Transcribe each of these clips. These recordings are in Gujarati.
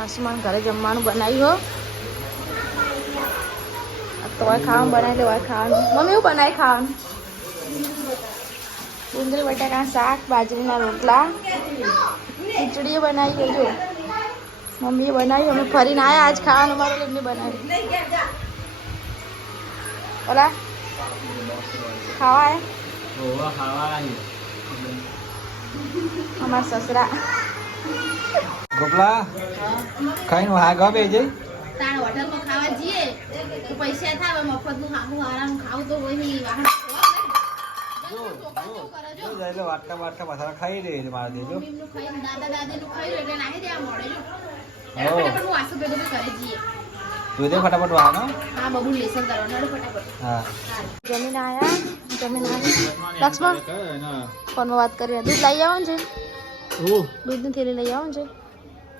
આસમાન ઘરે જમવાનું બનાવ્યું હો તો ખાવાનું બનાવી લેવાય ખાવાનું મમ્મી એવું બનાવી ખાવાનું ડુંગળી બટાકા શાક બાજરીના રોટલા ખીચડી બનાવી લેજો મમ્મીએ બનાવી અમે ફરીને આવ્યા આજ ખાવાનું અમારું એમને બનાવી ઓલા ખાવા અમારા સસરા ગોપલા ખાઈને વાગવા બે જઈ તાણ હોટલમાં ખાવા જઈએ તો પૈસા થાય મફતનું ખાવું આરામ ખાવું તો હોય નહીં વાહન વાટકા મસાલા ખાઈ રહી છે મારે દેજો દાદા દાદીનું ખાઈ એટલે નાખી દેવા મળે જો ફટાફટ હું વાસુ ભેગું કરે જઈએ તું દે ફટાફટ વાહનો હા બબુ લેસન કરવાનું ફટાફટ હા જમીન આયા લક્ષ્મણ ફોનમાં વાત કરી દૂધ લઈ આવવાનું છે દૂધની થેલી લઈ આવવાનું છે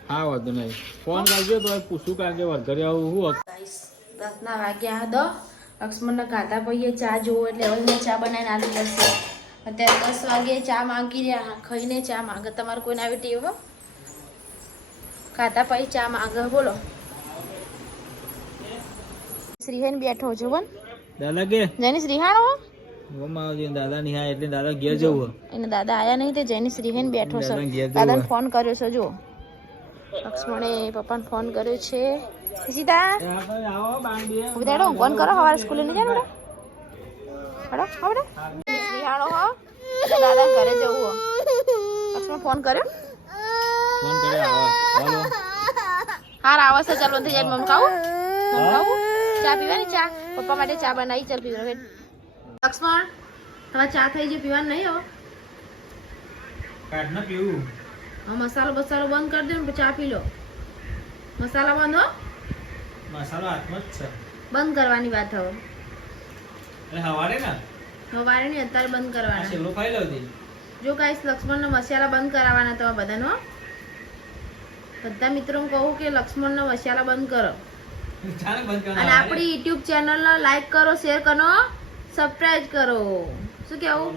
હા વાંધો નહીં ફોન કરજો તો પૂછું કારણ કે ઘરે આવું હું રાતના વાગ્યા 10 લક્ષ્મણના ખાતા પૈયે ચા જોવો એટલે હવે મેં ચા બનાવીને આલી પડશે અત્યારે 10 વાગે ચા માંગી રહ્યા ખાઈને ચા માંગે તમારે કોઈને આવી ટેવ હો ખાતા પછી ચા માંગે બોલો શ્રીહેન બેઠો છો બન દાદા કે જેની શ્રીહાણો હો દાદા ની હા એટલે દાદા ઘેર જવું એને દાદા આયા નહીં તે જેની શ્રીહેન બેઠો છે દાદાને ફોન કર્યો છે જો લક્ષ્મણે પપ્પાને ફોન કર્યો છે સીતા ઉદાડો ફોન કરો હવારે સ્કૂલે નહીં જાય બેટા હડો શ્રીહાણો હો દાદા ઘરે જવું હો લક્ષ્મણ ફોન કર્યો હાર આવશે ચાલ બંધ થઈ જાય મમ ખાવું ચા પીવાની ચા પપ્પા માટે ચા બનાવી ચાલ પીવો લક્ષ્મણ તમારે ચા થઈ ગઈ પીવાનું નહીં હો કાઢ ના પીવું હા મસાલો બંધ કરી દે ને ચા પી લો મસાલા બંધ હો મસાલો હાથમાં જ છે બંધ કરવાની વાત હવે હવારે ને સવારે નહીં અત્યારે બંધ કરવાના છેલ્લો ખાઈ લો દી જો ગાઈસ લક્ષ્મણનો મસાલા બંધ કરાવવાના તમે બધાનો બધા મિત્રોને કહું કે લક્ષ્મણનો મસાલા બંધ કરો અને આપણી YouTube ચેનલને લાઈક કરો શેર કરો સબસ્ક્રાઇબ કરો શું કેવું